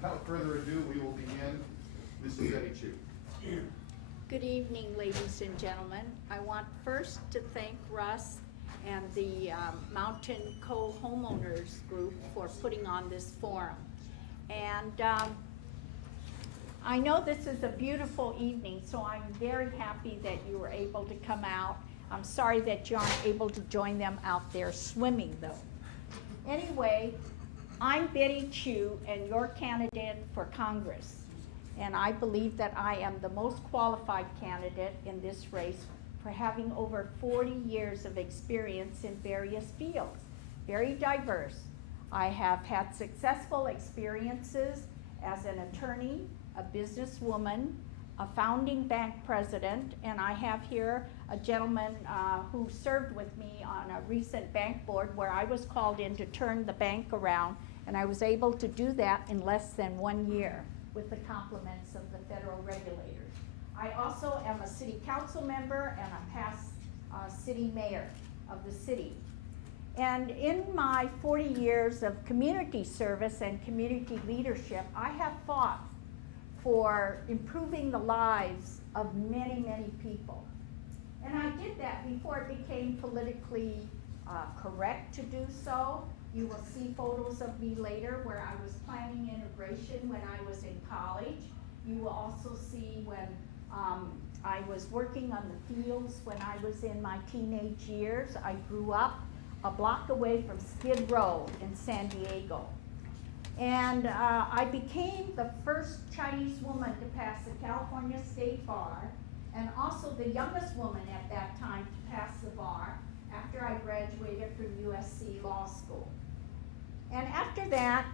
Without further ado, we will begin. Mrs. Betty Chu. Good evening, ladies and gentlemen. I want first to thank Russ and the Mountain Co-Homeowners Group for putting on this forum. And I know this is a beautiful evening, so I'm very happy that you were able to come out. I'm sorry that you aren't able to join them out there swimming, though. Anyway, I'm Betty Chu and your candidate for Congress. And I believe that I am the most qualified candidate in this race for having over 40 years of experience in various fields, very diverse. I have had successful experiences as an attorney, a businesswoman, a founding bank president, and I have here a gentleman who served with me on a recent bank board where I was called in to turn the bank around, and I was able to do that in less than 1 year with the compliments of the federal regulators. I also am a city council member and a past city mayor of the city. And in my 40 years of community service and community leadership, I have fought for improving the lives of many, many people. And I did that before it became politically correct to do so. You will see photos of me later where I was planning integration when I was in college. You will also see when I was working on the fields when I was in my teenage years. I grew up a block away from Skid Row in San Diego. And I became the first Chinese woman to pass the California State Bar, and also the youngest woman at that time to pass the bar after I graduated from USC Law School. And after that,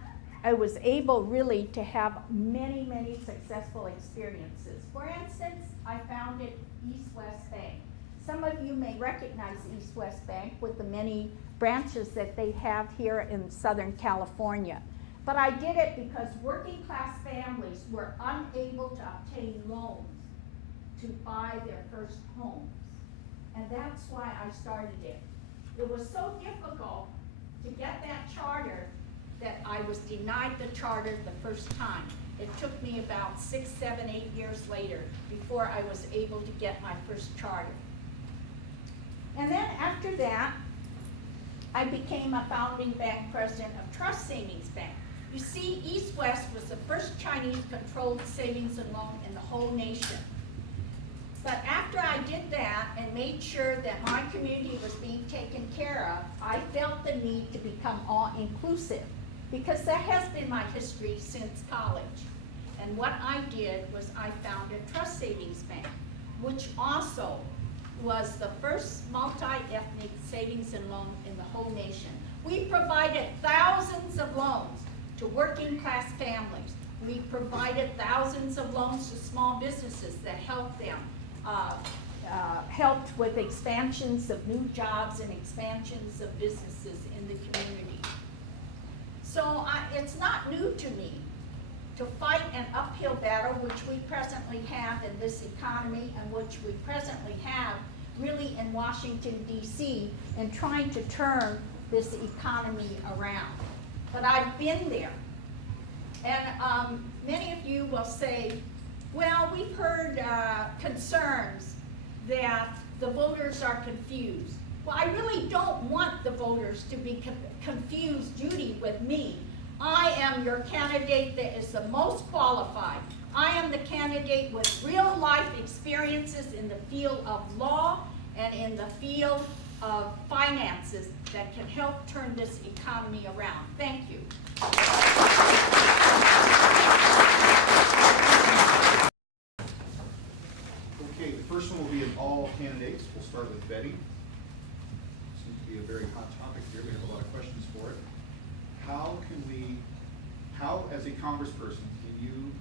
I was able really to have many, many successful experiences. For instance, I founded East West Bank. Some of you may recognize East West Bank with the many branches that they have here in Southern California. But I did it because working class families were unable to obtain loans to buy their first homes. And that's why I started it. It was so difficult to get that charter that I was denied the charter the first time. It took me about 6, 7, 8 years later before I was able to get my first charter. And then after that, I became a founding bank president of Trust Savings Bank. You see, East West was the first Chinese-controlled savings and loan in the whole nation. But after I did that and made sure that my community was being taken care of, I felt the need to become all-inclusive, because that has been my history since college. And what I did was I founded Trust Savings Bank, which also was the first multi-ethnic savings and loan in the whole nation. We provided thousands of loans to working class families. We provided thousands of loans to small businesses that helped them, helped with expansions of new jobs and expansions of businesses in the community. So it's not new to me to fight an uphill battle, which we presently have in this economy and which we presently have really in Washington, D.C., in trying to turn this economy around. But I've been there. And many of you will say, well, we've heard concerns that the voters are confused. Well, I really don't want the voters to be confused, Judy, with me. I am your candidate that is the most qualified. I am the candidate with real life experiences in the field of law and in the field of finances that can help turn this economy around. Thank you. Okay, the first one will be of all candidates. We'll start with Betty. Seems to be a very hot topic here. We have a lot of questions for it. How as a congressperson can you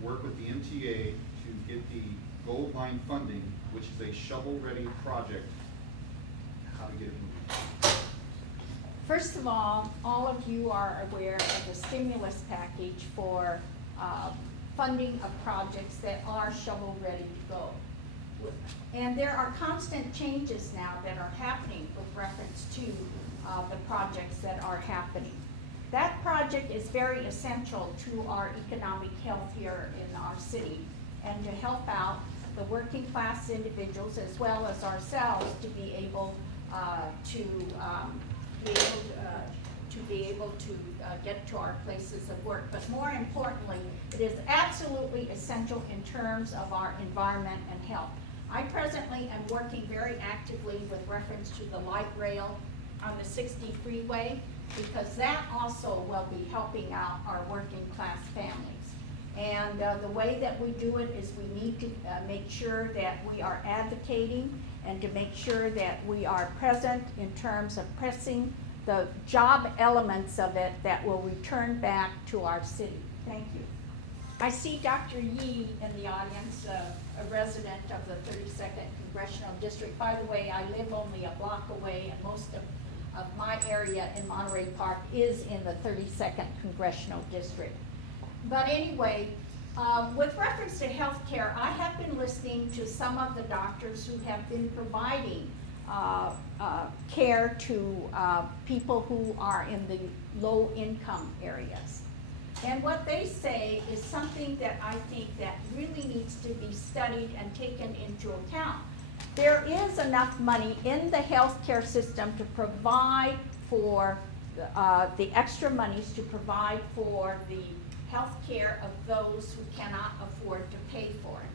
work with the MTA to get the Gold Line funding, which is a shovel-ready project, how to get it moving? First of all of you are aware of the stimulus package for funding of projects that are shovel-ready to go. And there are constant changes now that are happening with reference to the projects that are happening. That project is very essential to our economic health here in our city, and to help out the working class individuals as well as ourselves to be able to get to our places of work. But more importantly, it is absolutely essential in terms of our environment and health. I presently am working very actively with reference to the light rail on the 60 freeway, because that also will be helping out our working class families. And the way that we do it is we need to make sure that we are advocating and to make sure that we are present in terms of pressing the job elements of it that will return back to our city. Thank you. I see Dr. Yee in the audience, a resident of the 32nd Congressional District. By the way, I live only a block away, and most of my area in Monterey Park is in the 32nd Congressional District. But anyway, with reference to health care, I have been listening to some of the doctors who have been providing care to people who are in the low income areas. And what they say is something that I think that really needs to be studied and taken into account. There is enough money in the healthcare system to provide for the extra monies to provide for the health care of those who cannot afford to pay for it,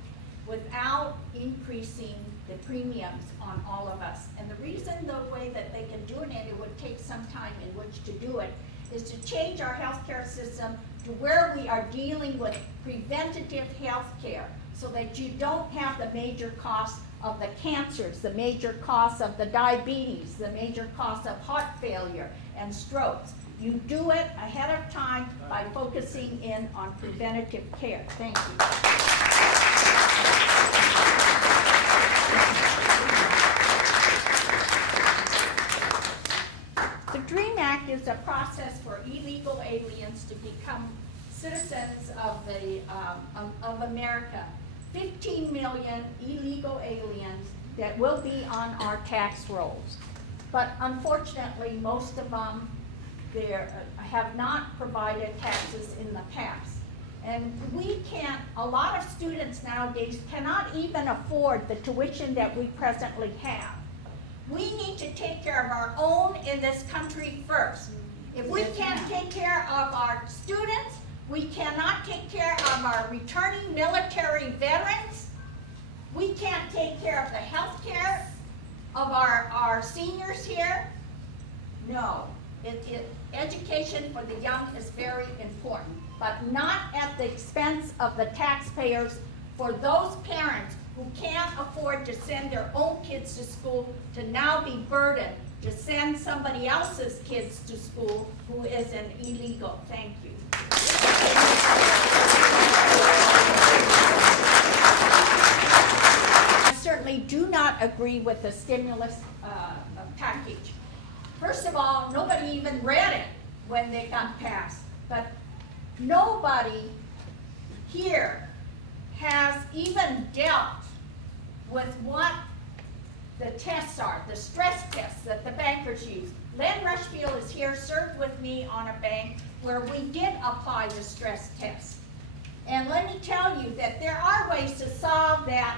without increasing the premiums on all of us. And the reason, the way that they can do it, and it would take some time in which to do it, is to change our healthcare system to where we are dealing with preventative health care, so that you don't have the major costs of the cancers, the major costs of the diabetes, the major costs of heart failure and strokes. You do it ahead of time by focusing in on preventative care. Thank you. The DREAM Act is a process for illegal aliens to become citizens of America. 15 million illegal aliens that will be on our tax rolls. But unfortunately, most of them have not provided taxes in the past. And a lot of students nowadays cannot even afford the tuition that we presently have. We need to take care of our own in this country first. If we can't take care of our students, we cannot take care of our returning military veterans. We can't take care of the health care of our seniors here. No, education for the young is very important, but not at the expense of the taxpayers for those parents who can't afford to send their own kids to school to now be burdened to send somebody else's kids to school who is an illegal. Thank you. I certainly do not agree with the stimulus package. First of all, nobody even read it when they got passed. But nobody here has even dealt with what the tests are, the stress tests that the bankers use. Len Rushfield is here, served with me on a bank where we did apply the stress test. And let me tell you that there are ways to solve that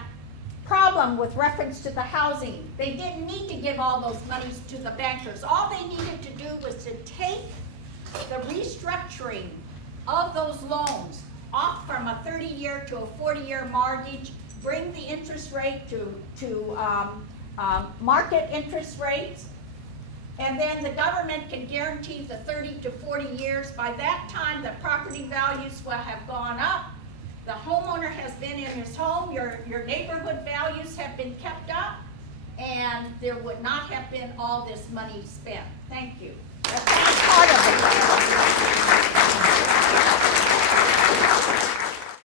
problem with reference to the housing. They didn't need to give all those monies to the bankers. All they needed to do was to take the restructuring of those loans off from a 30-year to a 40-year mortgage, bring the interest rate to market interest rates, and then the government can guarantee the 30 to 40 years. By that time, the property values will have gone up. The homeowner has been in his home. Your neighborhood values have been kept up, and there would not have been all this money spent. Thank you. That's part of it.